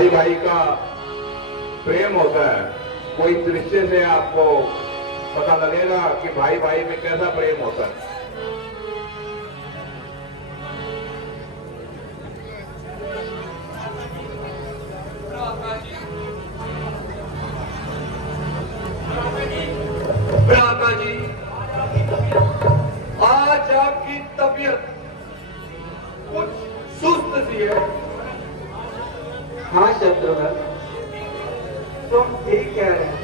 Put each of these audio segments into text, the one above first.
भाई भाई का प्रेम होता है। कोई दृश्य से आपको पता लगेगा कि भाई भाई में कैसा प्रेम होता है। भ्राता जी, आज आपकी तबीयत कुछ सुस्त सी है। हाँ शत्रुघ्न, तुम ठीक कह रहे हैं।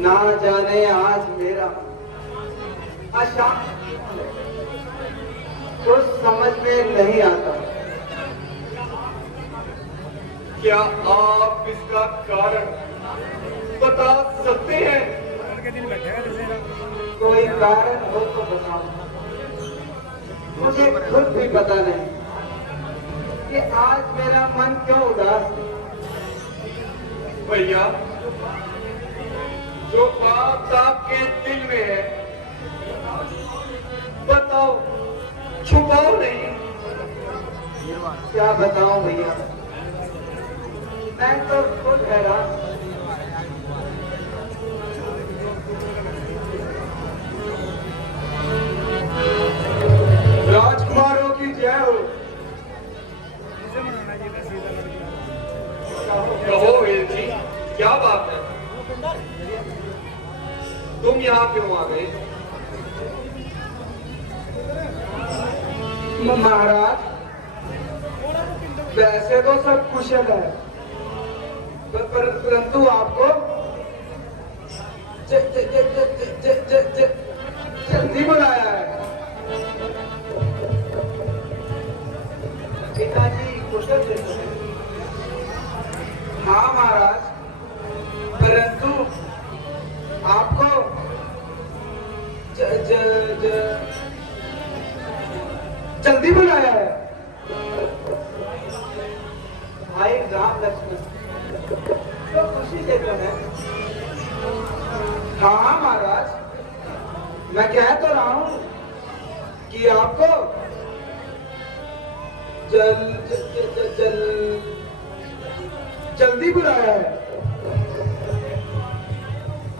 ना जाने आज मेरा अशांत कुछ समझ में नहीं आता। क्या आप इसका कारण बता सकते हैं? कोई कारण हो तो बताओ, मुझे खुद भी पता नहीं कि आज मेरा मन क्यों उदास है। भैया, जो बात आपके दिल में है बताओ, छुपाओ नहीं। क्या बताऊं भैया, मैं तो खुद हैरान। राजकुमारों की जय हो। कहो वेल जी, क्या बात है? तुम यहाँ क्यों आ गए? महाराज, वैसे तो सब कुशल है, परंतु आपको जल्दी बुलाया है। पिताजी कुशल थे? हाँ महाराज, परंतु आपको जल्दी बुलाया है। भाई राम लक्ष्मण तो खुशी से तो है। हाँ महाराज, मैं कह तो रहा हूं कि आपको जल्दी बुलाया है।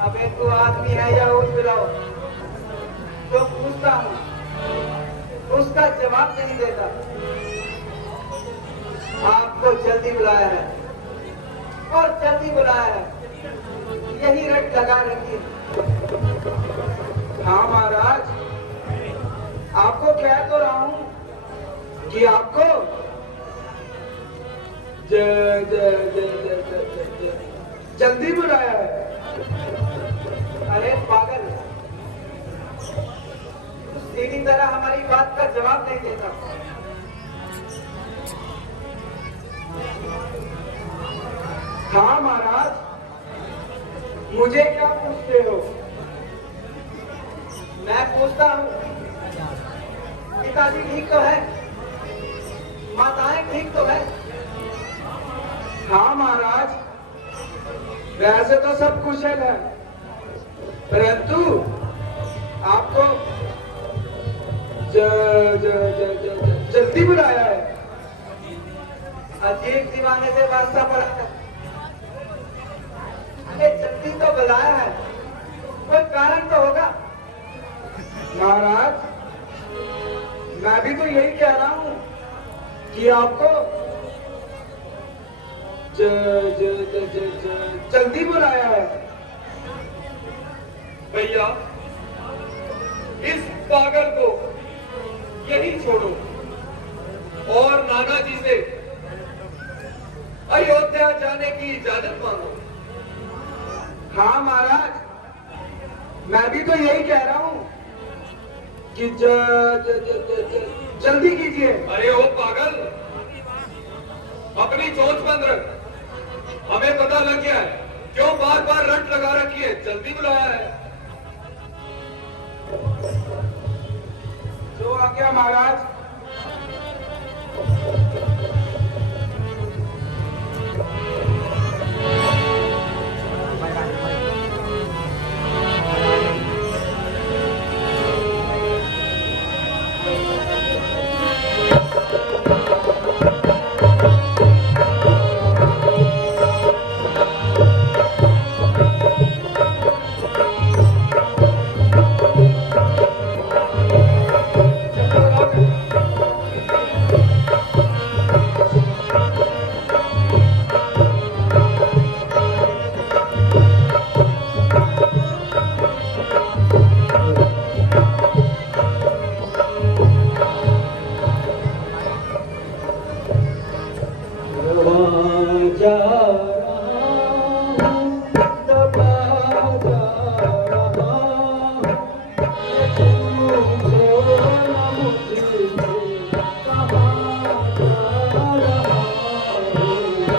अब एक तो आदमी है या उस बुलाओ तो पूछता हूं, उसका जवाब नहीं देता। आपको जल्दी बुलाया है और जल्दी बुलाया है, यही रट लगा रखी है। हाँ महाराज, आपको कह तो रहा हूं कि आपको जल्दी बुलाया है। अरे पागल, सीधी तरह हमारी बात का जवाब नहीं देता। हाँ महाराज, मुझे क्या पूछते हो? मैं पूछता हूँ, पिताजी ठीक तो है? माताएं ठीक तो है? हाँ महाराज, वैसे तो सब कुशल है, परंतु आपको जल्दी बुलाया है। अजीब दीवाने से वास्ता पड़ा है। अरे जल्दी तो बुलाया है, कोई कारण तो होगा। महाराज, मैं भी तो यही कह रहा हूं कि आपको जल्दी बुलाया है। भैया, इस पागल को यही छोड़ो और नाना जी से अयोध्या जाने की इजाजत मांगो। हाँ महाराज, मैं भी तो यही कह रहा हूं कि जल्दी कीजिए। अरे ओ पागल, अपनी चोंच बंद रख। हमें पता लग गया है क्यों बार बार रट लगा रखी है। जल्दी बुलाया है। जो आ गया महाराज। जा रहा हूँ, दबा जा रहा हूँ, तुमसे न मुझसे कहाँ जा रहा हूँ, जा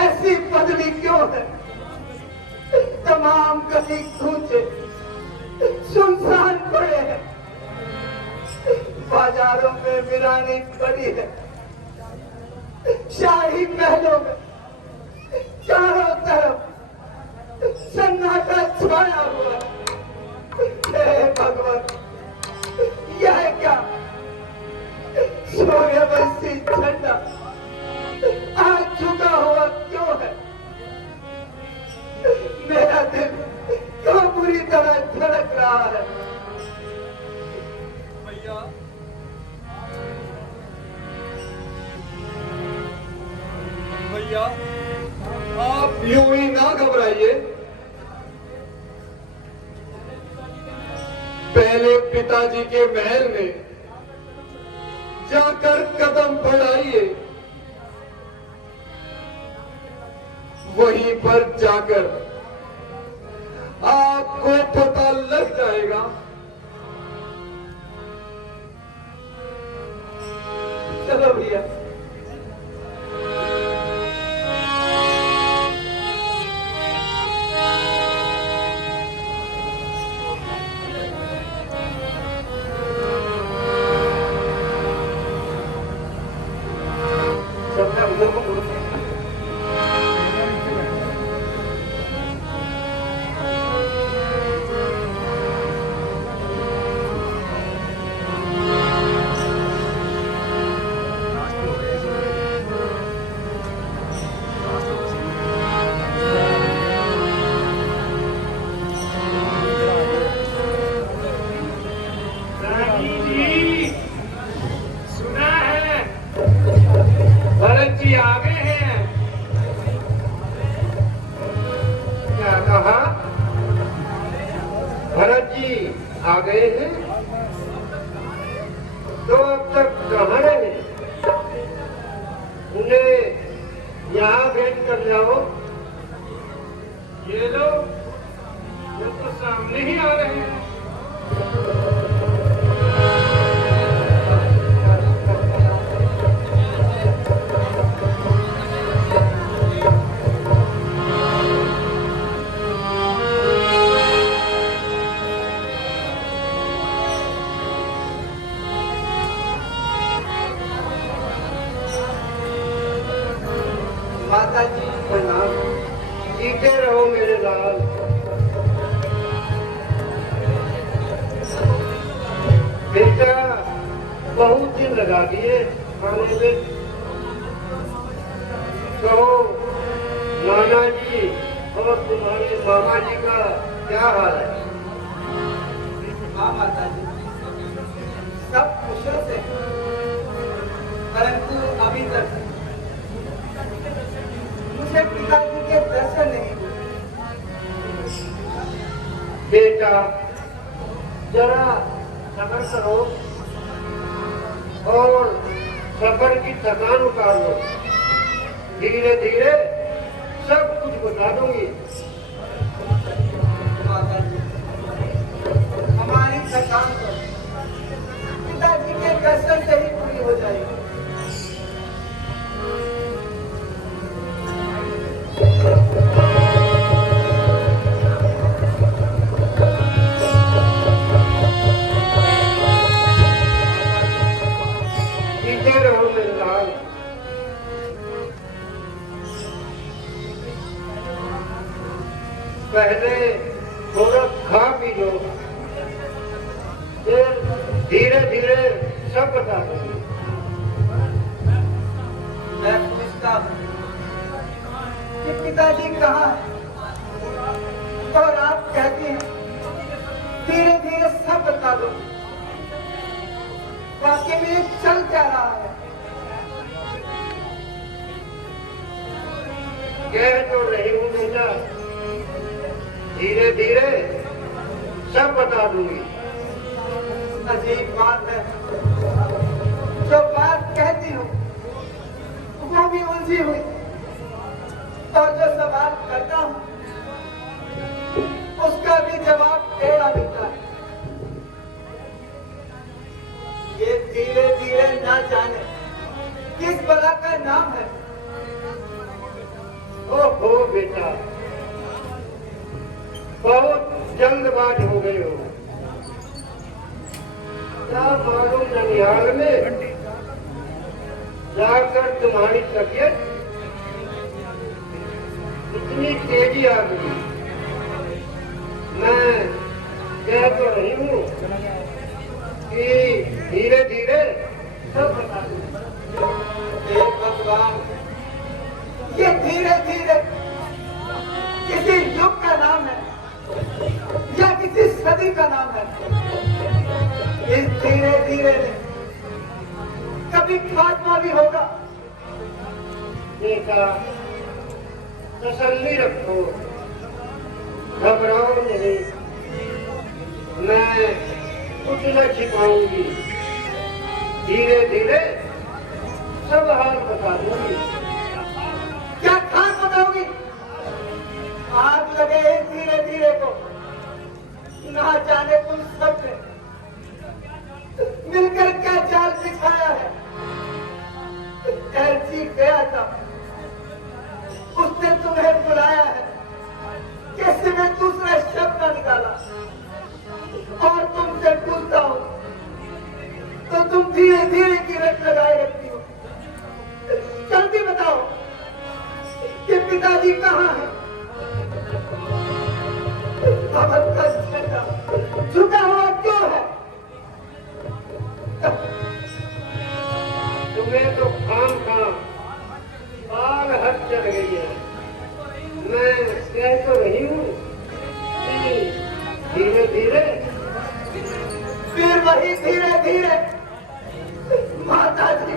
ऐसी बदली क्यों है? तमाम गली कूचे सुनसान पड़े हैं, बाजारों में वीरानी पड़ी है, शाही महलों में चारों तरफ सन्नाटा छाया हुआ है। हे भगवान, यह क्या सूर्यवंशी झंडा आज झुका हुआ क्यों है? मेरा दिल क्यों बुरी तरह धड़क रहा है? भैया, भैया, आप यूं ही ना घबराइए। पहले पिताजी के महल में जाकर कदम बढ़ाइए, वहीं पर जाकर आपको पता लग जाएगा। चलो भैया। भरत जी आ गए हैं, तो अब तक कहाँ रहे? उन्हें यहाँ भेंट कर जाओ। ये लो, वो तो सामने ही आ रहे हैं। माता जी प्रणाम। जीते रहो मेरे लाल। बेटा बहुत दिन लगा दिए खाने में। कहो नाना जी और तुम्हारे मामा जी का क्या हाल है? हाँ माता जी, सब कुशल से, परंतु अभी तक मुझे पिताजी के दर्शन नहीं हुए। बेटा जरा सब्र करो और सफर की थकान उतार लो। धीरे धीरे सब कुछ बता दूंगी। माता जी, हमारी थकान तो पिताजी के दर्शन से ही पूरी हो जाएगी। जीते रहो मेरे लाल। पहले थोड़ा खा पी लो, फिर धीरे धीरे सब बता दूंगी। मैं पूछता हूँ कि पिताजी कहाँ हैं? और आप कहती हैं धीरे धीरे सब बता दो। वाकई में चल क्या रहा है? कह तो रही हूँ बेटा, धीरे धीरे सब बता दूंगी। अजीब बात है, जो बात कहती हूँ वो भी उलझी हुई, और जो सवाल करता हूँ उसका भी जवाब टेढ़ा मिलता है। ये धीरे धीरे ना जाने किस बला का नाम है। ओहो बेटा, बहुत जल्द जल्दबाज हो गए हो। क्या मालूम ननिहाल में जाकर तुम्हारी तबीयत इतनी तेजी आ गई। मैं कह तो रही हूँ कि धीरे धीरे सब बता दूँ। हे भगवान, ये धीरे धीरे किसी युग का नाम है या किसी सदी का नाम है। इस धीरे धीरे कभी खात्मा भी होगा। बेटा तसल्ली रखो, घबराओ नहीं। मैं कुछ न छिपाऊंगी, धीरे धीरे सब हाल बता दूंगी। क्या खास बताओगी? आग लगे इस धीरे धीरे को। ना जाने तुम सबने मिलकर क्या जाल बिछाया है। एलची गया था, उसने तुम्हें बुलाया है, कैसे में दूसरा शब्द न निकाला। और तुमसे पूछता हूं तो तुम धीरे धीरे की रट लगाए रखती हो। जल्दी बताओ कि पिताजी कहाँ हैं? अब का झंडा झुका हुआ क्यों है? तुम्हें तो खाम खाम बाल हद चढ़ गई है। मैं कह तो रही हूँ कि धीरे धीरे फिर वही धीरे धीरे। माता जी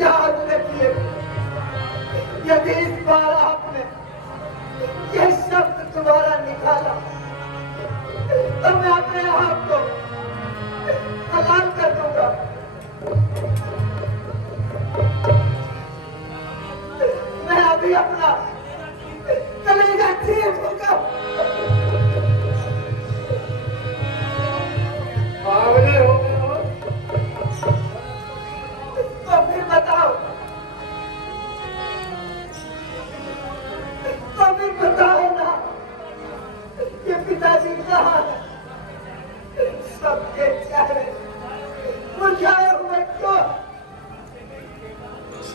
याद रखिए, यदि इस बार आपने यह शब्द तुम्हारा निकाला तो मैं अपने आप को हलाल कर दूंगा। मैं अभी अपना कलेजा चीर दूंगा। पागले हो गए हो। तो फिर बताओ, तो फिर बताओ ना कि पिताजी कहाँ है? सबके चेहरे मुरझाए हुए क्यों?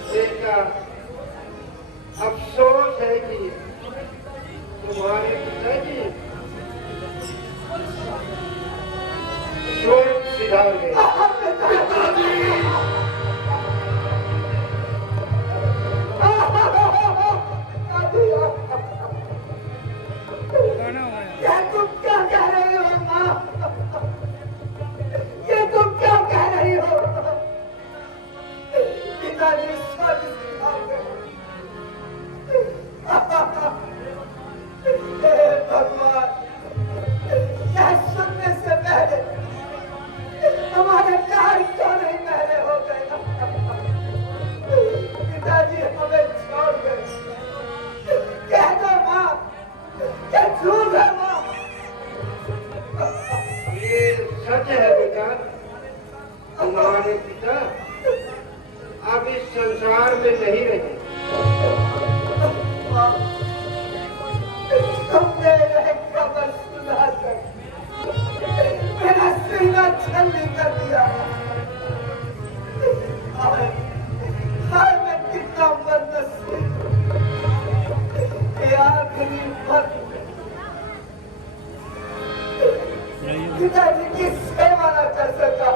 बेटा अफसोस है कि तुम्हारे पिताजी स्वर्ग सिधार गए। ये तुम क्या कह रही हो माँ? ये तुम क्या कह रही हो? पिताजी स्वर्ग सिधार गए। हे भगवान, यह सुनने से पहले हमारे प्यार क्यों नहीं पहले हो गए? पिताजी हमें छोड़ गए। कह दो माँ, ये झूठ है माँ। ये सच है बेटा, तुम्हारे पिता अब इस संसार में नहीं रहे। माँ, तुमने यह खबर सुनाकर मेरा सीना ठंडी कर दिया। हाय मैं कितना बदनसीब। ये आखिरी वक्त पिताजी की सेवा न कर सका।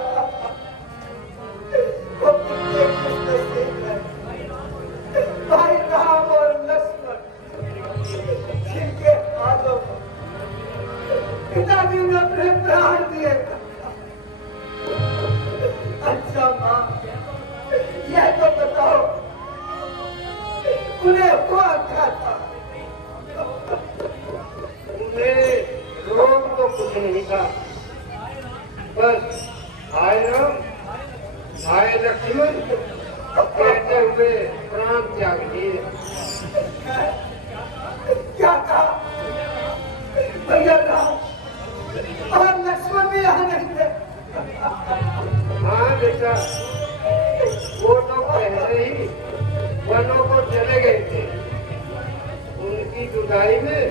वो कितने खुशनसीब है। भाई राम और लक्ष्मण जिनके हाथों पिताजी ने अपने प्राण दिए। अच्छा माँ, यह तो बताओ उन्हें हुआ क्या था? उन्हें रोग तो कुछ नहीं था, बस भाई राम भाई लक्ष्मण कहते हुए प्राण त्याग दिए। क्या कहा? भैया राम और लक्ष्मण भी यहाँ नहीं थे। हाँ बेटा, वो तो पहले ही वनों को चले गए थे। उनकी जुदाई में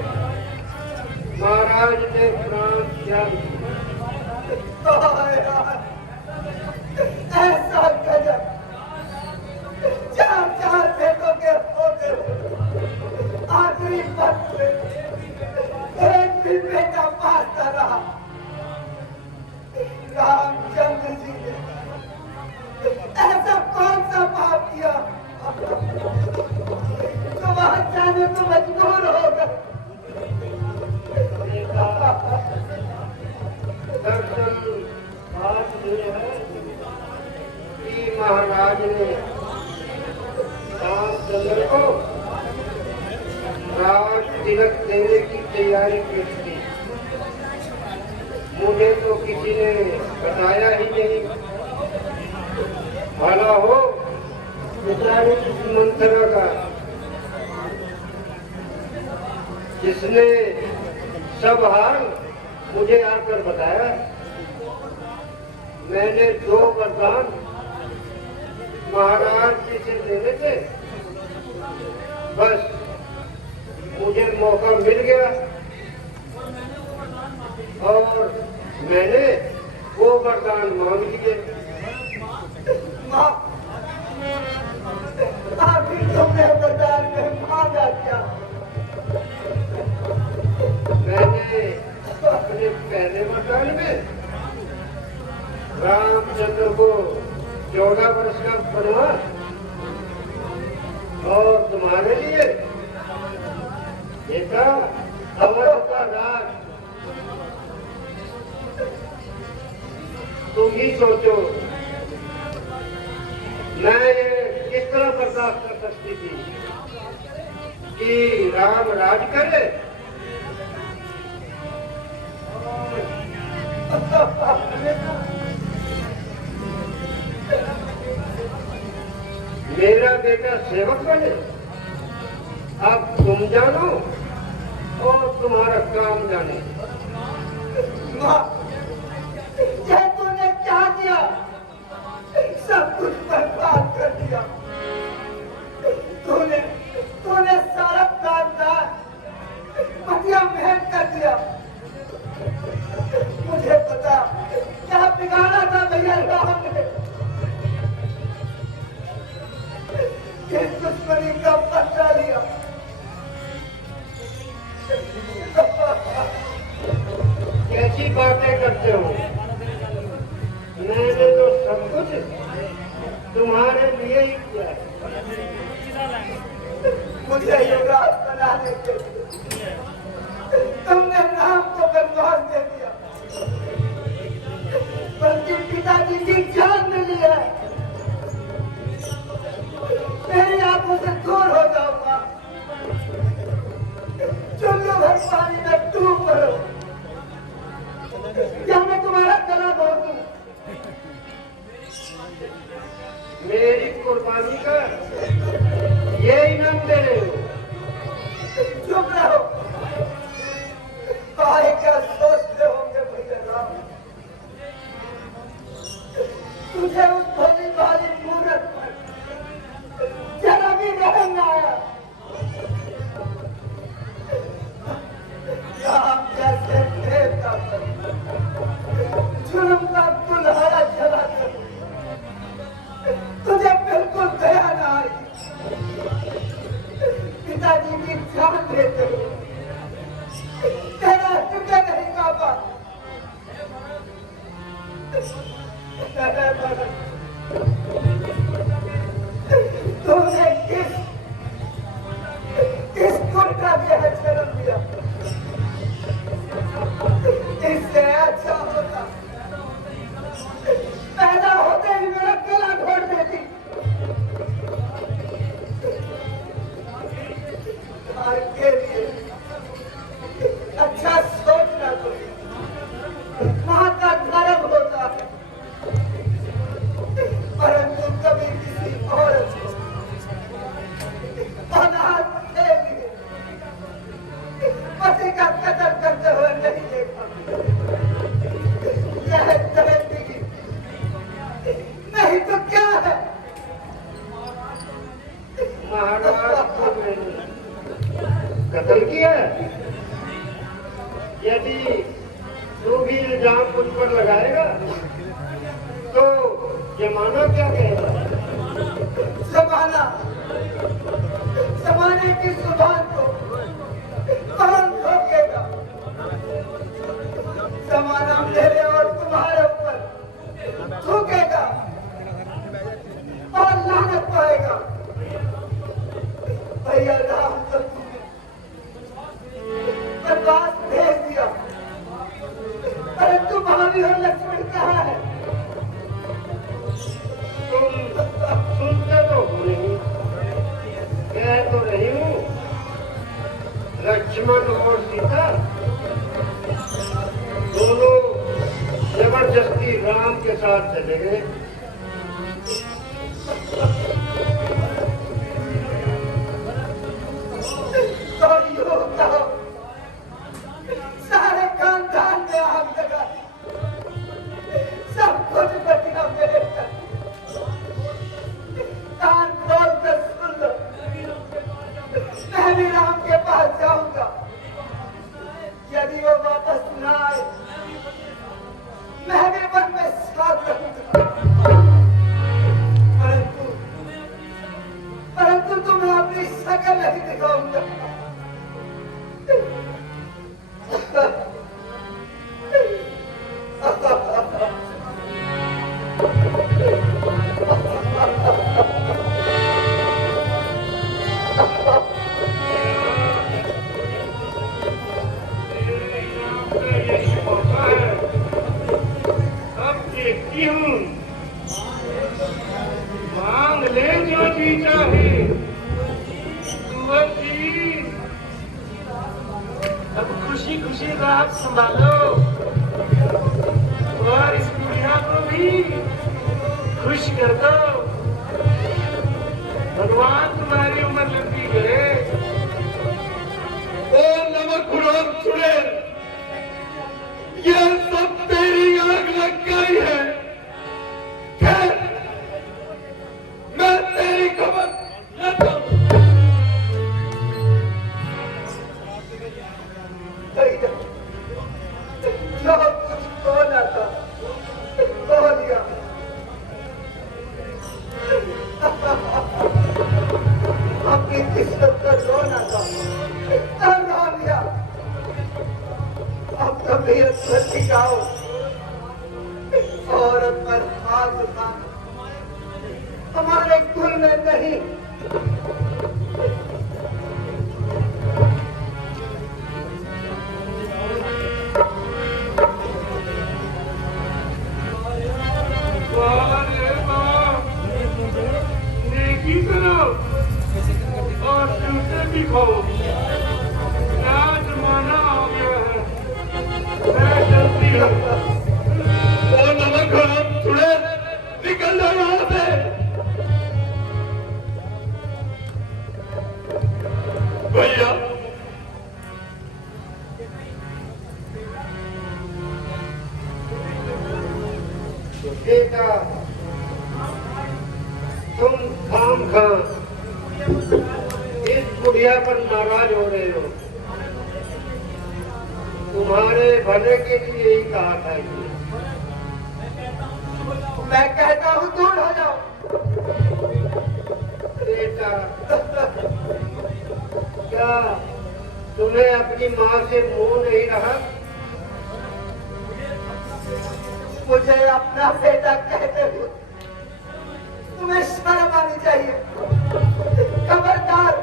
महाराज महाराज ने प्राण त्याग दिए। यार, ऐसा गजब, चार चार बेटों के होते आखिरी वक्त में एक भी बेटा पाता रहा। रामचंद्र जी ने ऐसा कौन सा पाप किया तो वहां जाने को मजबूर हो गए? दरअसल बात ये है कि महाराज ने रामचंद्र को राज तिलक देने की तैयारी की थी। मुझे तो किसी ने बताया ही नहीं। भला हो बेचारी इस मंत्रा का जिसने सब हाल मुझे आकर बताया। मैंने 2 वरदान महाराज जी से देने थे, बस मुझे मौका मिल गया और मैंने वो वरदान मांग लिए। आखिर तुमने वरदान में मांगा क्या? मैंने अपने पहले वरदान में रामचंद्र को 14 वर्ष का वनवास और तुम्हारे लिए बेटा अवध का राज। तुम ही सोचो मैं ये किस तरह बर्दाश्त कर सकती थी कि राम राज करे। मेरा बेटा सेवक बने। अब तुम जानो और तुम्हारा काम जाने। माँ, ये तूने क्या किया? सब कुछ बर्बाद कर दिया। तूने सारा खानदान मटिया महल कर दिया। मुझे पता क्या बिगाड़ा था भैया राम ने। किस दुश्मनी का बदला लिया। कैसी बातें करते हो? मैंने तो सब कुछ तुम्हारे लिए ही किया है। मुझे युवराज बनाने के लिए तुमने राम को बर्बाद दे दिया, बल्कि पिताजी की जान ले लिया। मेरी आंखों से दूर हो जाऊंगा। चुल्लू भर पानी में डूब पड़ो। क्या मैं तुम्हारा गला धो दूं? मेरी कुर्बानी का ये इनाम दे रहे हो? चुप रहो। काहे क्या सोचते होंगे भैया राम? तुझे उस भली भाली मूरत पर जरा भी रहम आया। राम जैसे देवता पर जुल्म का कुल्हाड़ा चला कर तुझे बिल्कुल दया न आई। पिताजी की जान लेते हो, तेरा तुझे नहीं काबा। तुमने किस कुल का यह जन्म दिया? इससे अच्छा इल्जाम मुझ पर लगाएगा तो जमाना क्या कहेगा? जमाना जमाने की जुबान को कौन रोकेगा? जमाना मेरे और तुम्हारे ऊपर थूकेगा और लानत पाएगा। भैया राम तो बर्बाद भेज दिया, परंतु महावीर और लक्ष्मण कहाँ है? तुम सुनते तो हो नहीं, कह तो रही हूँ लक्ष्मण और सीता दोनों जबरदस्ती राम के साथ चले गए। तो यूं कहो, सारे खानदान में आग लगा, सब कुछ बचा मेरे घर। कान खोल कर सुन लो, मैं भी राम के पास जाऊंगा। यदि वो वापस न आए, मैं भी वन में साथ रहूंगा। परंतु तुम्हें अपनी शक्ल नहीं दिखाऊंगा। अब देखती हूँ, मांग ले जो जी चाहे। कुंवर जी, अब खुशी खुशी रात संभालो और इस बुढ़िया को भी खुश कर दो। भगवान तुम्हारी उम्र लंबी करे। ओ नमक खुराम सुने, ये सब तेरी आग लग गई है। खैर, मैं तेरी खबर लेता हूं। जो कुछ बोला था बोल दिया। अपनी किस्मत पर रोना था तब रो लिया। अब तबीयत पर टिकाओ और पर हाथ उठा, हमारे कुल में नहीं। नेकी करो और जूते भी खाओ। क्या जमाना आ गया है, मैं चलती हूँ। ओ नमक खुराम सुने, निकल जाओ यहां से। भैया, बेटा, तुम खाम खा इस बुढ़िया पर नाराज हो रहे हो। तुम्हारे भले के लिए यही कहा था कि मैं कहता हूँ दूर हो जाओ। बेटा, क्या तुम्हें अपनी माँ से मोह नहीं रहा? मुझे अपना बेटा कहते हुए तुम्हें शर्म आनी चाहिए। खबरदार,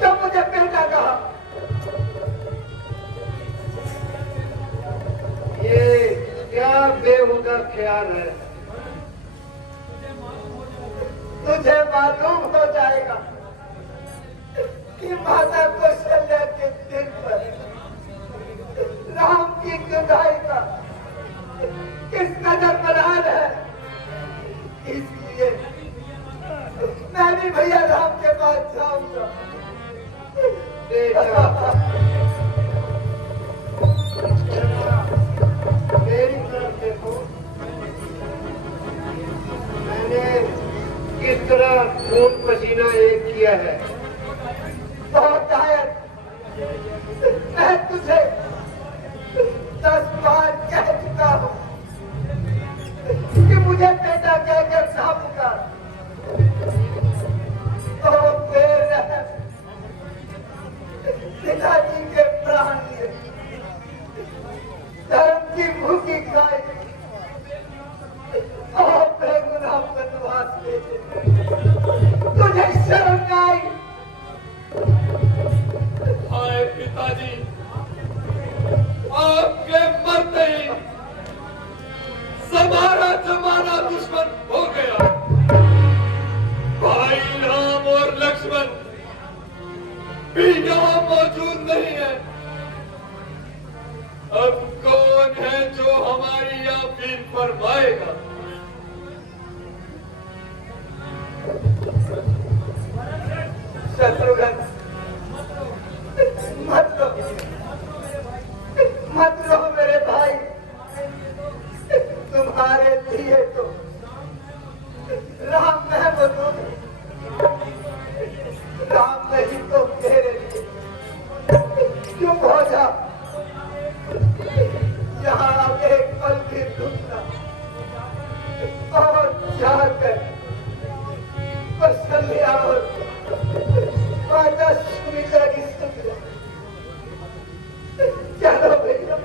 जो मुझे बेटा कहा। ये क्या बेहुदा ख्याल है? तुझे मालूम हो जाएगा कि माता कौशल्या के दिल पर राम की जुदाई का किस कदर बलहाल है। इसलिए मैं भी भैया राम के पास जाऊंगा। बेटा, मेरी तरफ देखो, मैंने किस तरह खून पसीना एक किया है। बहुत शायद मैं तुझे 10 बार कह की भूखी खाए और बेगुनाह बनवास भेजे। तुझे शर्म न आई? हाय पिताजी, आपके मरते ही हमारा जमाना दुश्मन हो गया। भाई राम और लक्ष्मण भी यहाँ मौजूद नहीं है। अब कौन है जो हमारी अपील फरमाएगा? शत्रुघ्न, मत रो मेरे भाई। तुम्हारे लिए तो राम मैं बोलूं, राम नहीं तो मेरे लिए चुप हो जा। यहाँ एक पल भी रुकना और जाकर कौशल्या और माता सुमित्रा की सुख ले। चलो भैया।